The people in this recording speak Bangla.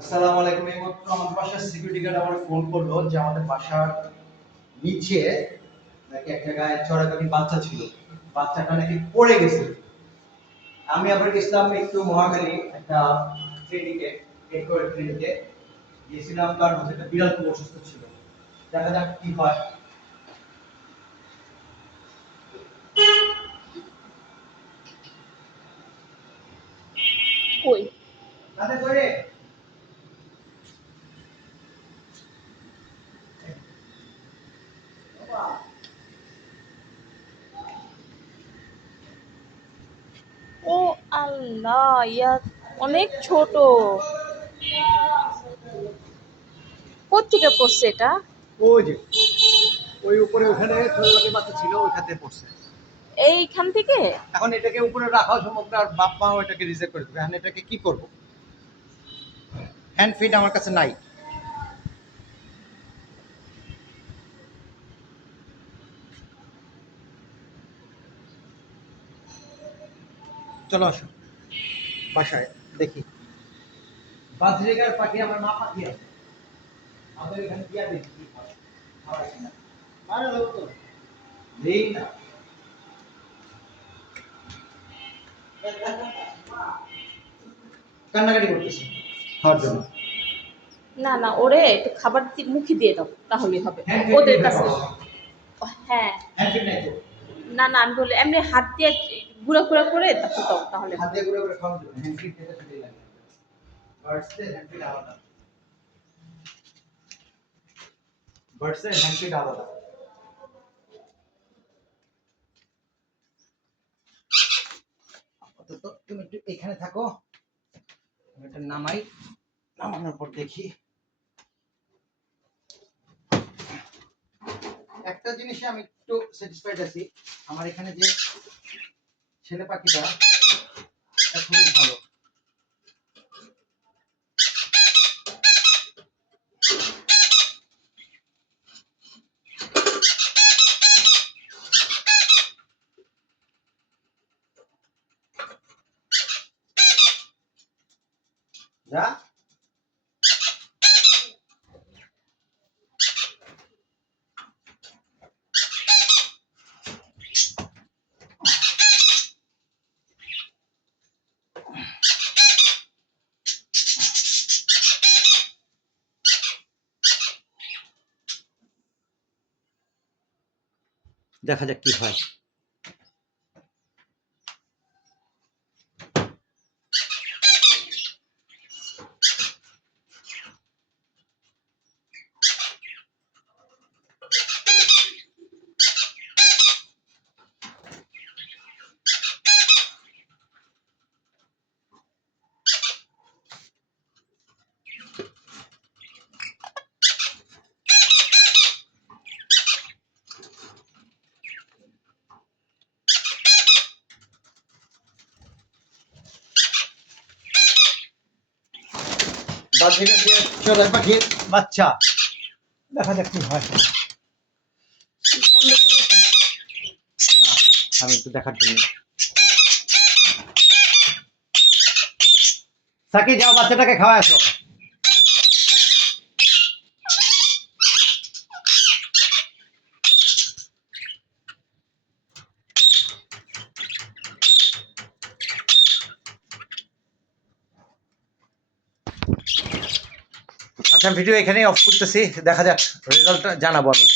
আসসালামু আলাইকুম। এইমাত্র আমার বাসার সিকিউরিটি গার্ড আমার ফোন করলো যে আমাদের বাসার নিচে নাকি এক জায়গায় চড়াকাটি বাচ্চা ছিল, বাচ্চাটা নাকি পড়ে গেছে। আমি আবার গেছিলাম একটু মহাখালী একটা ক্লিনিকে গিয়েছিলাম, তার মধ্যে একটা বিড়াল খুব অসুস্থ ছিল। দেখা যাক কি হয়। কই তাতে করে ও আল্লাহ, ইয়া অনেক ছোট। কোত্থেকে পড়ছে এটা? ওই যে ওই উপরে ওখানে চড়াকাটি বাচ্চা ছিল, ওইখানে পড়ছে। এইখান থেকে? এখন এটাকে উপরে রাখা সম্ভব না, আর বাপ মা এটাকে রিজেক্ট করে দেবে। এখন এটাকে কি করব? হ্যান্ড ফিড আমার কাছে নাই। চলো আসো বাসায় দেখি। বাজরিকার পাখি আমার মা পাখি আছে, আমাদের এখানে দিয়া দেখি কি হয়। খাওয়াই কিনা মানে লোক তো নেই না। কান্নাকাটি করতেছে খাওয়ার জন্য। না না, ওরে একটু খাবার মুখে দিয়ে দাও, তাহলেই হবে। হ্যান্ড ওদের ফিড কাছে হ্যাঁ। হ্যান্ড ফিড নাই তো। না না, আমি বলি এমনি হাত দিয়ে গুঁড়া গুঁড়া করে তারপর দাও, তাহলে হাত দিয়ে গুঁড়ো করে খাওয়ার জন্য হ্যান্ড ফিড দিতে সুবিধা লাগে। বার্ডসের হ্যান্ড ফিড আলাদা, বার্ডসের হ্যান্ড ফিড আলাদা। আপাতত তুমি একটু এখানে থাকো, এটা নামাই, নামানোর পর দেখি। একটা জিনিসে আমি একটু স্যাটিসফাইড আছি, আমার এখানে যে ছেলে পাখিটা এটা খুবই ভালো। যা দেখা যাক কি হয়। বাজরিকার দিয়ে চড়াই পাখির বাচ্চা, দেখা যাক কি হয়। বন্ধ করেছে। না, আমি একটু দেখার জন্য। সাকি যাও বাচ্চাটাকে খাওয়ায় আসো। আচ্ছা, ভিডিও এখানেই অফ করতেছি, দেখা যাক রেজাল্টটা জানাবো আমি।